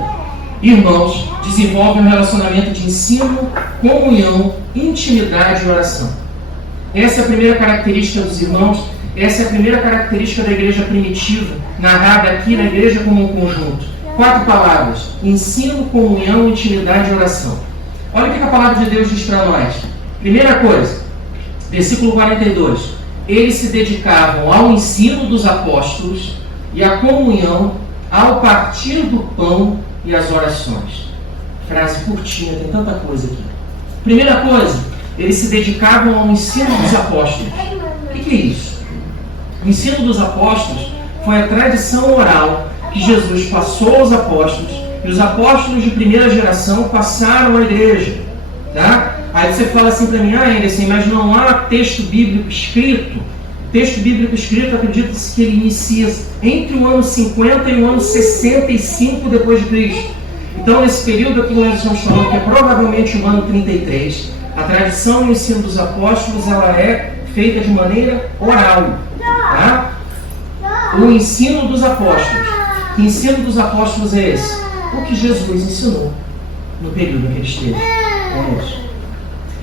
Irmãos desenvolvem um relacionamento de ensino, comunhão, intimidade e oração. Essa é a primeira característica dos irmãos, essa é a primeira característica da igreja primitiva, narrada aqui na igreja como um conjunto. 4 palavras: ensino, comunhão, intimidade e oração. Olha o que a palavra de Deus diz para nós. Primeira coisa, versículo 42. Eles se dedicavam ao ensino dos apóstolos e à comunhão, ao partir do pão e às orações. Frase curtinha, tem tanta coisa aqui. Primeira coisa, eles se dedicavam ao ensino dos apóstolos. O que é isso? O ensino dos apóstolos foi a tradição oral que Jesus passou aos apóstolos e os apóstolos de primeira geração passaram à igreja. Tá? Aí você fala assim para mim, Anderson, mas não há texto bíblico escrito. O texto bíblico escrito, acredita-se que ele inicia entre o ano 50 e o ano 65 depois de Cristo. Então, nesse período aqui que nós estamos falando, que é provavelmente o ano 33, a tradição e o ensino dos apóstolos, ela é feita de maneira oral. Tá? O ensino dos apóstolos. Que ensino dos apóstolos é esse? O que Jesus ensinou no período que ele esteve conosco.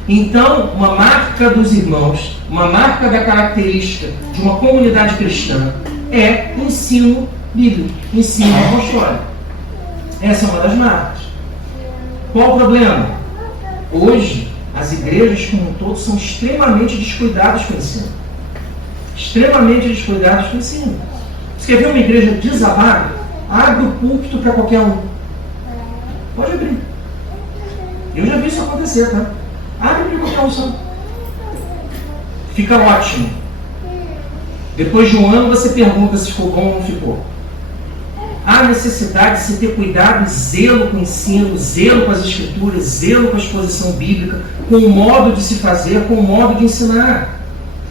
Então, uma marca dos irmãos, uma marca da característica de uma comunidade cristã é ensino bíblico, ensino apostólico. Essa é uma das marcas. Qual o problema? Hoje, as igrejas como um todo são extremamente descuidadas com o ensino. Extremamente descuidadas com o ensino. Você quer ver uma igreja desabada? Abre o púlpito para qualquer um. Pode abrir. Eu já vi isso acontecer, tá? Abre para qualquer um só. Fica ótimo. Depois de um ano você pergunta se ficou bom ou não ficou. Há necessidade de se ter cuidado e zelo com o ensino, zelo com as escrituras, zelo com a exposição bíblica, com o modo de se fazer, com o modo de ensinar.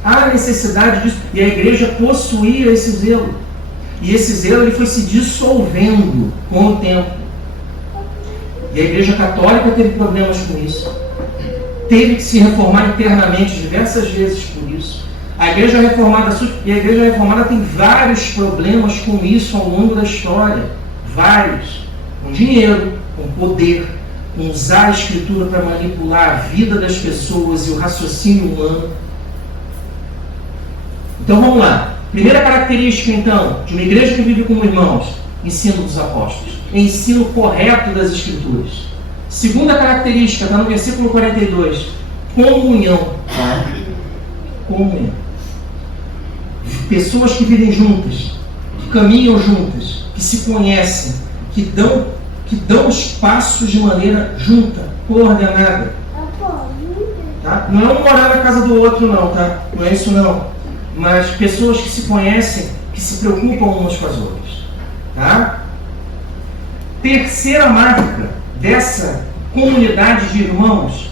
Há necessidade disso. E a igreja possuía esse zelo. E esse zelo ele foi se dissolvendo com o tempo. E a igreja católica teve problemas com isso. Teve que se reformar internamente diversas vezes por isso. A igreja reformada tem vários problemas com isso ao longo da história. Vários. Com dinheiro, com poder, com usar a escritura para manipular a vida das pessoas e o raciocínio humano. Então vamos lá. Primeira característica, então, de uma igreja que vive como irmãos: ensino dos apóstolos. Ensino correto das escrituras. Segunda característica, está no versículo 42. Comunhão. Comunhão. Pessoas que vivem juntas, que caminham juntas, que se conhecem, que dão os passos de maneira junta, coordenada. Tá? Não é um morar na casa do outro, não, tá? Não é isso, não. Mas pessoas que se conhecem, que se preocupam umas com as outras. Tá? Terceira marca dessa comunidade de irmãos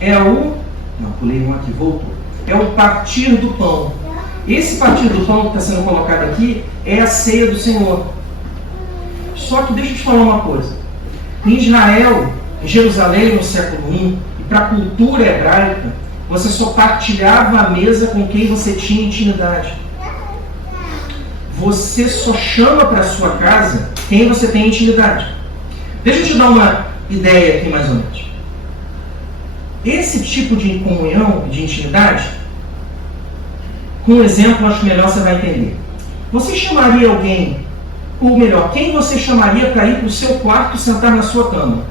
é o... Não, pulei um aqui, voltou. É o partir do pão. Esse partir do pão que está sendo colocado aqui é a ceia do Senhor. Só que deixa eu te falar uma coisa. Em Israel, em Jerusalém, no século I, e para a cultura hebraica, você só partilhava a mesa com quem você tinha intimidade. Você só chama para a sua casa quem você tem intimidade. Deixa eu te dar uma ideia aqui mais ou menos. Esse tipo de comunhão, de intimidade, com um exemplo, acho melhor você vai entender. Você chamaria alguém, ou melhor, quem você chamaria para ir para o seu quarto e sentar na sua cama?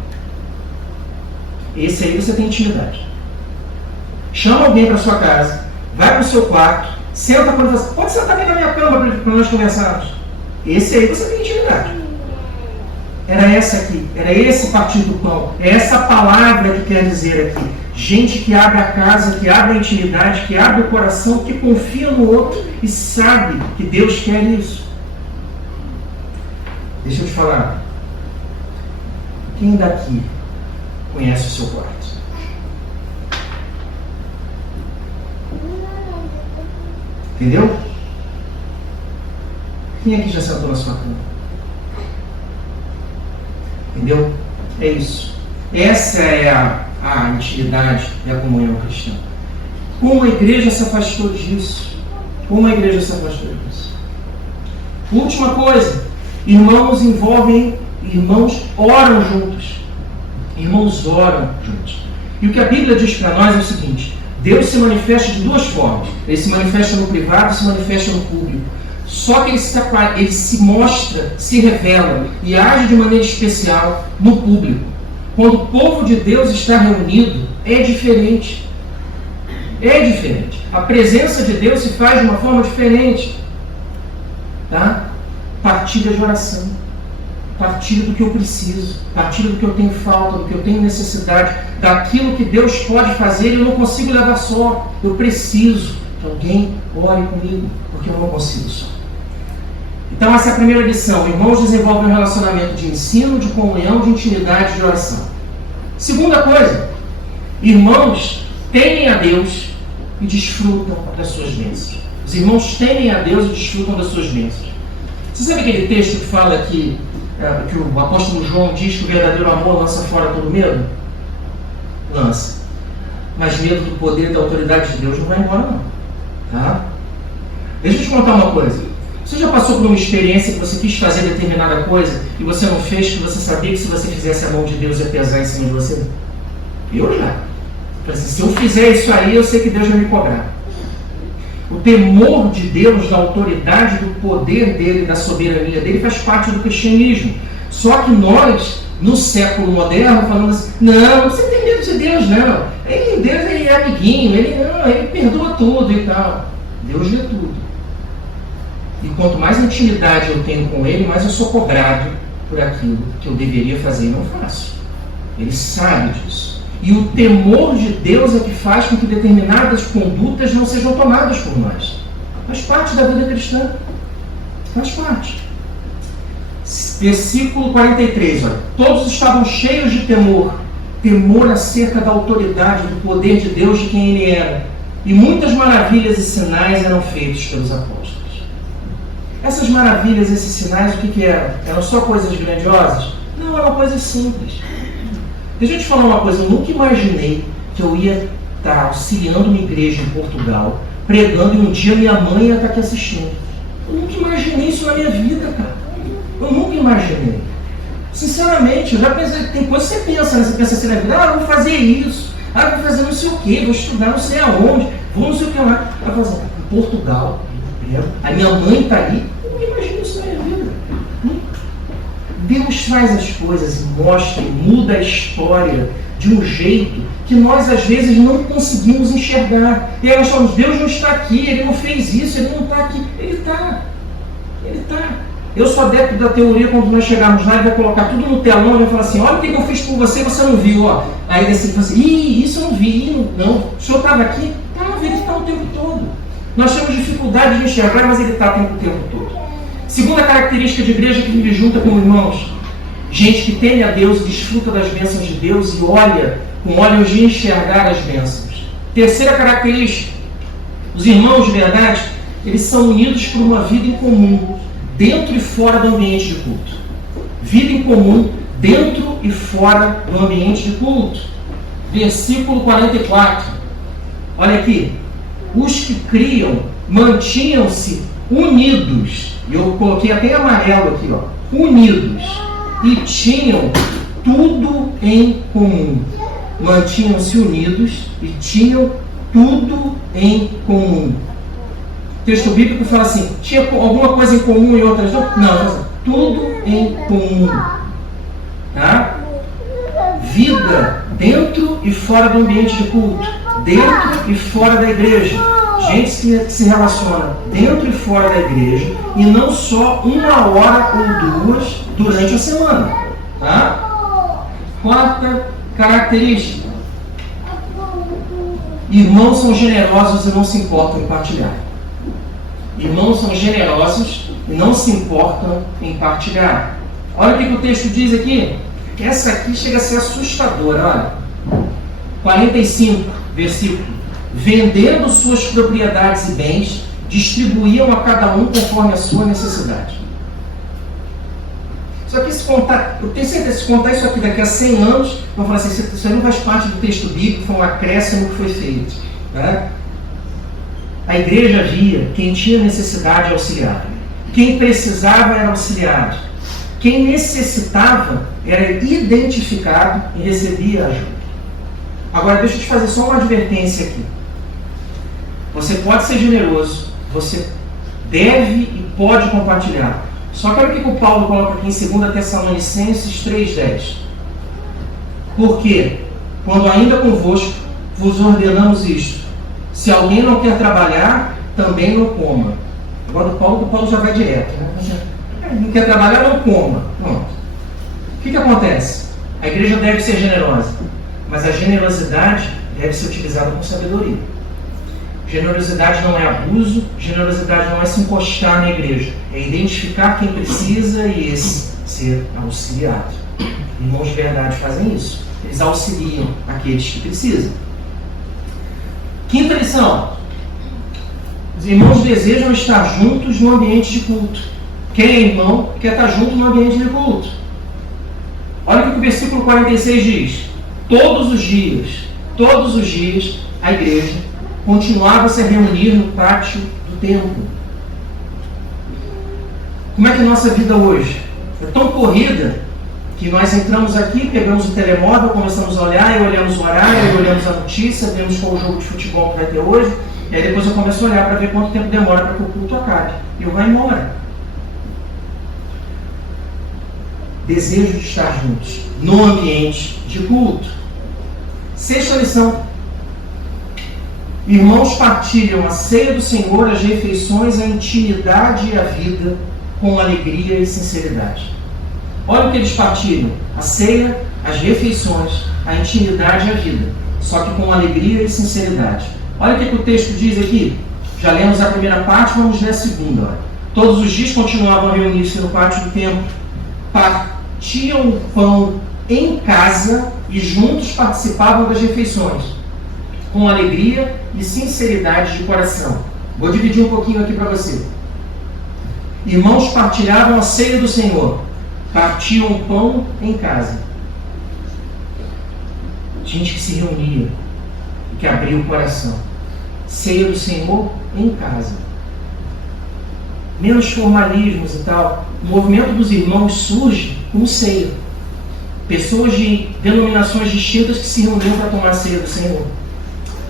Esse aí você tem intimidade. Chama alguém para sua casa, vai para o seu quarto, senta quando você... Pode sentar aqui na minha cama para nós conversarmos. Esse aí você tem intimidade. Era essa aqui, era esse partir do pão. É essa palavra que quer dizer aqui. Gente que abre a casa, que abre a intimidade, que abre o coração, que confia no outro e sabe que Deus quer isso. Deixa eu te falar. Quem daqui conhece o seu quarto? Entendeu? Quem aqui já sentou na sua cama? Entendeu? É isso. Essa é a intimidade e a comunhão cristã. Como a igreja se afastou disso? Como a igreja se afastou disso? Última coisa. Irmãos oram juntos. Irmãos oram juntos. E o que a Bíblia diz para nós é o seguinte: Deus se manifesta de duas formas. Ele se manifesta no privado e se manifesta no público. Só que ele se mostra, se revela e age de maneira especial no público. Quando o povo de Deus está reunido, é diferente. É diferente. A presença de Deus se faz de uma forma diferente. Tá? Partilha de oração. Partilha do que eu preciso. Partilha do que eu tenho falta, do que eu tenho necessidade. Daquilo que Deus pode fazer e eu não consigo levar só. Eu preciso que alguém ore comigo, porque eu não consigo só. Então essa é a primeira lição. Irmãos desenvolvem um relacionamento de ensino, de comunhão, de intimidade, de oração. Segunda coisa, irmãos temem a Deus e desfrutam das suas bênçãos. Os irmãos temem a Deus e desfrutam das suas bênçãos. Você sabe aquele texto que fala que o apóstolo João diz que o verdadeiro amor lança fora todo medo? Lança. Mas medo do poder e da autoridade de Deus não vai embora não. Tá? Deixa eu te contar uma coisa. Você já passou por uma experiência que você quis fazer determinada coisa e você não fez, que você sabia que se você fizesse a mão de Deus ia pesar em cima de você? Eu já. Se eu fizer isso aí, eu sei que Deus vai me cobrar. O temor de Deus, da autoridade, do poder dele, da soberania dele, faz parte do cristianismo. Só que nós, no século moderno, falamos assim, não, você tem medo de Deus, não. Deus ele é amiguinho, ele perdoa tudo e tal. Deus vê tudo. E quanto mais intimidade eu tenho com ele, mais eu sou cobrado por aquilo que eu deveria fazer e não faço. Ele sabe disso. E o temor de Deus é que faz com que determinadas condutas não sejam tomadas por nós. Faz parte da vida cristã. Faz parte. Versículo 43, olha. Todos estavam cheios de temor. Temor acerca da autoridade, do poder de Deus, de quem ele era. E muitas maravilhas e sinais eram feitos pelos apóstolos. Essas maravilhas, esses sinais, o que eram? Eram só coisas grandiosas? Não, eram coisas simples. Deixa eu te falar uma coisa, eu nunca imaginei que eu ia estar auxiliando uma igreja em Portugal, pregando, e um dia minha mãe ia estar aqui assistindo. Eu nunca imaginei isso na minha vida, cara. Eu nunca imaginei. Sinceramente, eu já pensei, tem coisa que você pensa, né? Você pensa assim na vida, eu vou fazer isso, eu vou fazer não sei o quê, vou estudar não sei aonde, vou não sei o que lá. Eu vou fazer em Portugal, a minha mãe está ali, eu não imagino isso na minha vida. Deus faz as coisas e mostra e muda a história de um jeito que nós às vezes não conseguimos enxergar. E aí nós falamos, Deus não está aqui, Ele não fez isso, Ele não está aqui. Ele está. Ele está. Eu sou adepto da teoria, quando nós chegarmos lá, Ele vai colocar tudo no telão e vai falar assim, olha o que eu fiz por você, você não viu. Ó. Aí ele assim, fala assim, isso eu não vi, não. O senhor estava aqui? Estava, Ele está o tempo todo. Nós temos dificuldade de enxergar, mas Ele está o tempo todo. Segunda característica de igreja que vive junta com irmãos. Gente que teme a Deus, desfruta das bênçãos de Deus e olha com olhos de enxergar as bênçãos. Terceira característica. Os irmãos de verdade, eles são unidos por uma vida em comum, dentro e fora do ambiente de culto. Vida em comum, dentro e fora do ambiente de culto. Versículo 44. Olha aqui. Os que criam mantinham-se unidos. Eu coloquei até amarelo aqui, ó. Unidos. E tinham tudo em comum. Mantinham-se unidos e tinham tudo em comum. O texto bíblico fala assim, tinha alguma coisa em comum e outras não? Não, tudo em comum. Tá? Vida dentro e fora do ambiente de culto. Dentro e fora da igreja. Gente que se relaciona dentro e fora da igreja e não só 1 hora ou 2 durante a semana. Tá? Quarta característica. Irmãos são generosos e não se importam em partilhar. Irmãos são generosos e não se importam em partilhar. Olha o que o texto diz aqui. Essa aqui chega a ser assustadora. Olha. 45, versículo. Vendendo suas propriedades e bens, distribuíam a cada um conforme a sua necessidade. Só que se contar, eu tenho certeza, se contar isso aqui daqui a 100 anos, vão falar assim, isso aí não faz parte do texto bíblico, foi um acréscimo que foi feito. Tá? A igreja via quem tinha necessidade auxiliado. Quem precisava era auxiliado. Quem necessitava era identificado e recebia ajuda. Agora deixa eu te fazer só uma advertência aqui. Você pode ser generoso, você deve e pode compartilhar. Só que olha o que o Paulo coloca aqui em 2 Tessalonicenses 3,10. Porque, quando ainda convosco, vos ordenamos isto: se alguém não quer trabalhar, também não coma. Agora o Paulo já vai direto, né? Não quer trabalhar, não coma. Pronto. O que acontece? A igreja deve ser generosa, mas a generosidade deve ser utilizada com sabedoria. Generosidade não é abuso, generosidade não é se encostar na igreja, é identificar quem precisa e esse ser auxiliado. Irmãos de verdade fazem isso, eles auxiliam aqueles que precisam. Quinta lição: os irmãos desejam estar juntos no ambiente de culto. Quem é irmão quer estar junto no ambiente de culto. Olha o que o versículo 46 diz: todos os dias, a igreja continuava a se reunir no pátio do templo. Como é que é a nossa vida hoje? É tão corrida que nós entramos aqui, pegamos o telemóvel, começamos a olhar, e olhamos o horário, e olhamos a notícia, vemos qual o jogo de futebol que vai ter hoje, e aí depois eu começo a olhar para ver quanto tempo demora para que o culto acabe. E eu vou embora. Desejo de estar juntos no ambiente de culto. Sexta lição: irmãos partilham a ceia do Senhor, as refeições, a intimidade e a vida com alegria e sinceridade. Olha o que eles partilham: a ceia, as refeições, a intimidade e a vida, só que com alegria e sinceridade. Olha o que o texto diz aqui. Já lemos a primeira parte, vamos ler a segunda. Olha. Todos os dias continuavam a reunir-se no pátio do templo, partiam o pão em casa e juntos participavam das refeições, com alegria e sinceridade de coração. Vou dividir um pouquinho aqui para você. Irmãos partilhavam a ceia do Senhor, partiam o pão em casa. Gente que se reunia, que abria o coração. Ceia do Senhor em casa. Menos formalismos e tal. O movimento dos irmãos surge como ceia. Pessoas de denominações distintas que se reuniam para tomar a ceia do Senhor.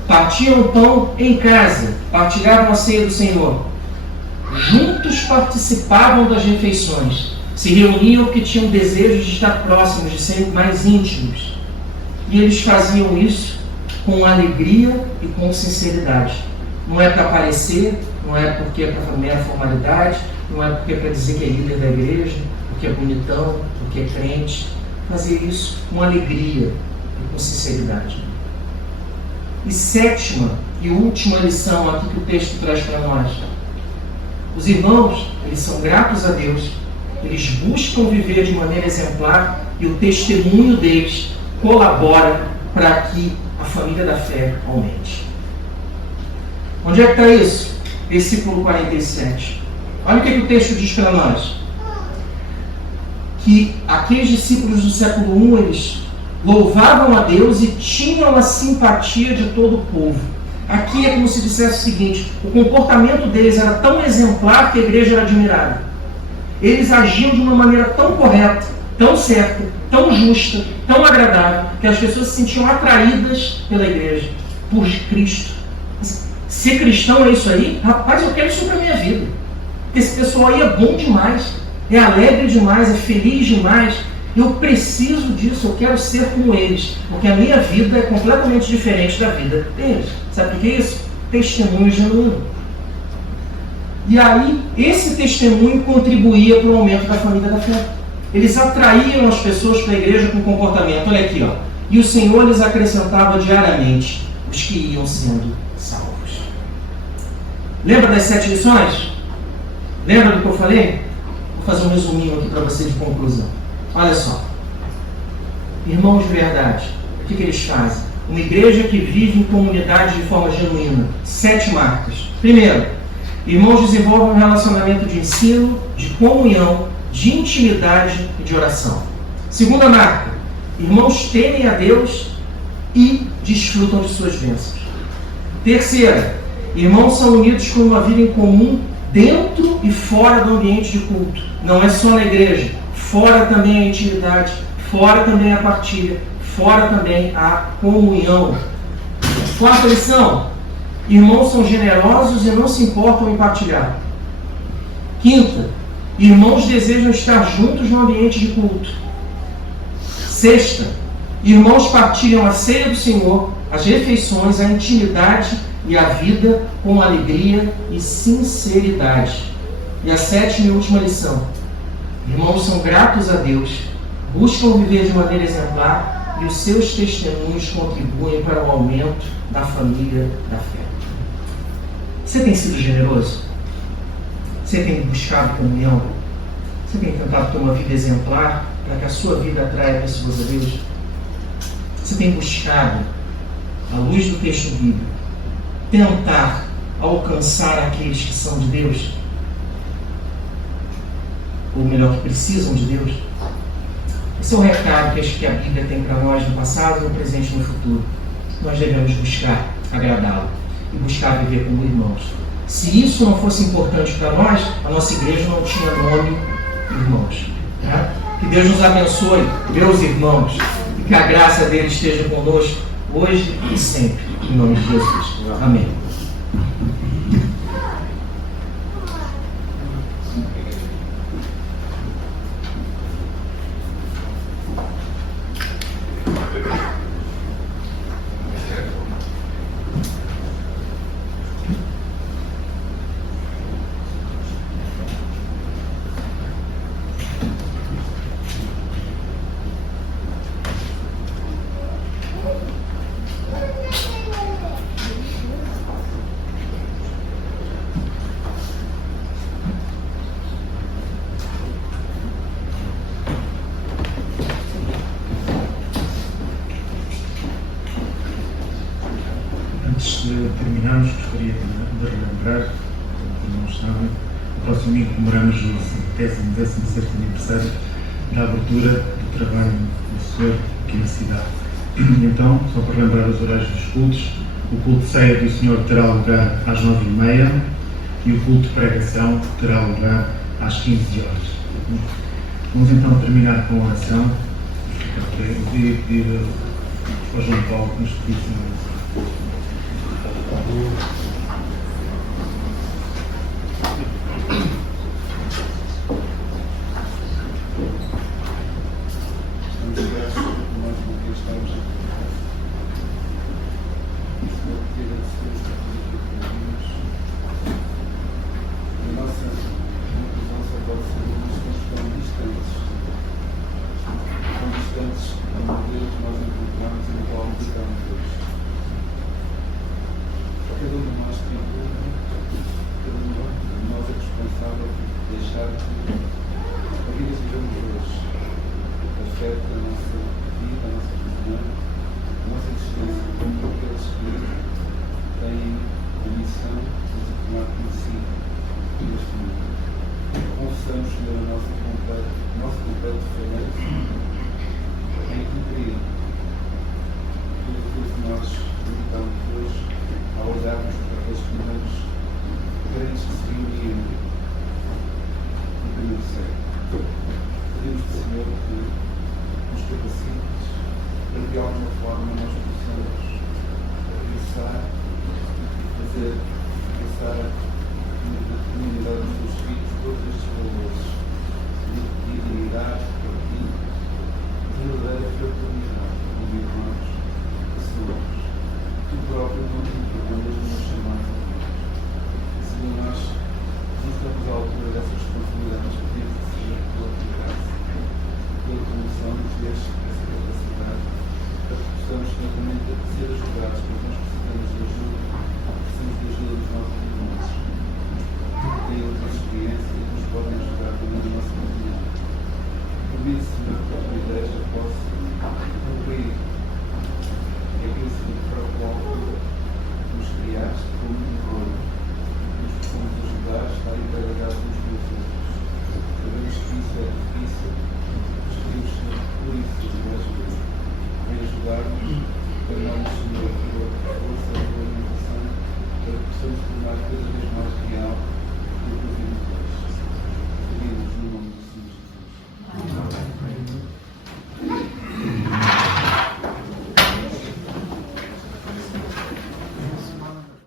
Partiam o pão em casa, partilhavam a ceia do Senhor. Juntos participavam das refeições. Se reuniam porque tinham desejo de estar próximos, de serem mais íntimos. E eles faziam isso com alegria e com sinceridade. Não é para aparecer, não é porque é para mera formalidade, não é porque é para dizer que é líder da igreja, porque é bonitão, porque é crente. Fazer isso com alegria e com sinceridade. E sétima e última lição aqui que o texto traz para nós. Os irmãos, eles são gratos a Deus, eles buscam viver de maneira exemplar e o testemunho deles colabora para que a família da fé aumente. Onde é que está isso? Versículo 47. Olha o que o texto diz para nós. Que aqueles discípulos do século I, eles louvavam a Deus e tinham a simpatia de todo o povo. Aqui é como se dissesse o seguinte: o comportamento deles era tão exemplar que a igreja era admirada. Eles agiam de uma maneira tão correta, tão certa, tão justa, tão agradável, que as pessoas se sentiam atraídas pela igreja, por Cristo. Ser cristão é isso aí? Rapaz, eu quero isso para a minha vida. Porque esse pessoal aí é bom demais, é alegre demais, é feliz demais. Eu preciso disso, eu quero ser como eles, porque a minha vida é completamente diferente da vida deles. Sabe por que é isso? Testemunho genuíno. E aí, esse testemunho contribuía para o aumento da família da fé. Eles atraíam as pessoas para a igreja com comportamento. Olha aqui, ó. E o Senhor lhes acrescentava diariamente os que iam sendo salvos. Lembra das 7 lições? Lembra do que eu falei? Vou fazer um resuminho aqui para você de conclusão. Olha só. Irmãos de verdade, o que eles fazem? Uma igreja que vive em comunidade de forma genuína. 7 marcas. Primeiro, irmãos desenvolvem um relacionamento de ensino, de comunhão, de intimidade e de oração. Segunda marca, irmãos temem a Deus e desfrutam de suas bênçãos. Terceira, irmãos são unidos com uma vida em comum dentro e fora do ambiente de culto. Não é só na igreja, fora também a intimidade, fora também a partilha, fora também a comunhão. Quarta lição, irmãos são generosos e não se importam em partilhar. Quinta, irmãos desejam estar juntos no ambiente de culto. Sexta, irmãos partilham a ceia do Senhor, as refeições, a intimidade e a vida com alegria e sinceridade. E a sétima e última lição: irmãos são gratos a Deus, buscam viver de maneira exemplar e os seus testemunhos contribuem para o aumento da família da fé. Você tem sido generoso? Você tem buscado comunhão? Você tem tentado ter uma vida exemplar para que a sua vida atraia pessoas a Deus? Você tem buscado, à luz do texto bíblico, tentar alcançar aqueles que são de Deus? Ou melhor, que precisam de Deus? Esse é o recado que a Bíblia tem para nós no passado, no presente e no futuro. Nós devemos buscar agradá-lo e buscar viver como irmãos. Se isso não fosse importante para nós, a nossa igreja não tinha nome Irmãos. Tá? Que Deus nos abençoe, meus irmãos, e que a graça dele esteja conosco hoje e sempre, em nome de Jesus. Amém. Antes de terminarmos, gostaria de relembrar, como não sabem, no próximo domingo comemoramos o 17º aniversário da abertura do trabalho do Senhor aqui na cidade. Então, só para lembrar os horários dos cultos, o culto de ceia do Senhor terá lugar às 9h30 e o culto de pregação terá lugar às 15 horas. Vamos então terminar com a oração. Eu queria pedir ao João Paulo que nos pedisse uma oração. Nos possamos ajudar, estar interligados uns com os outros.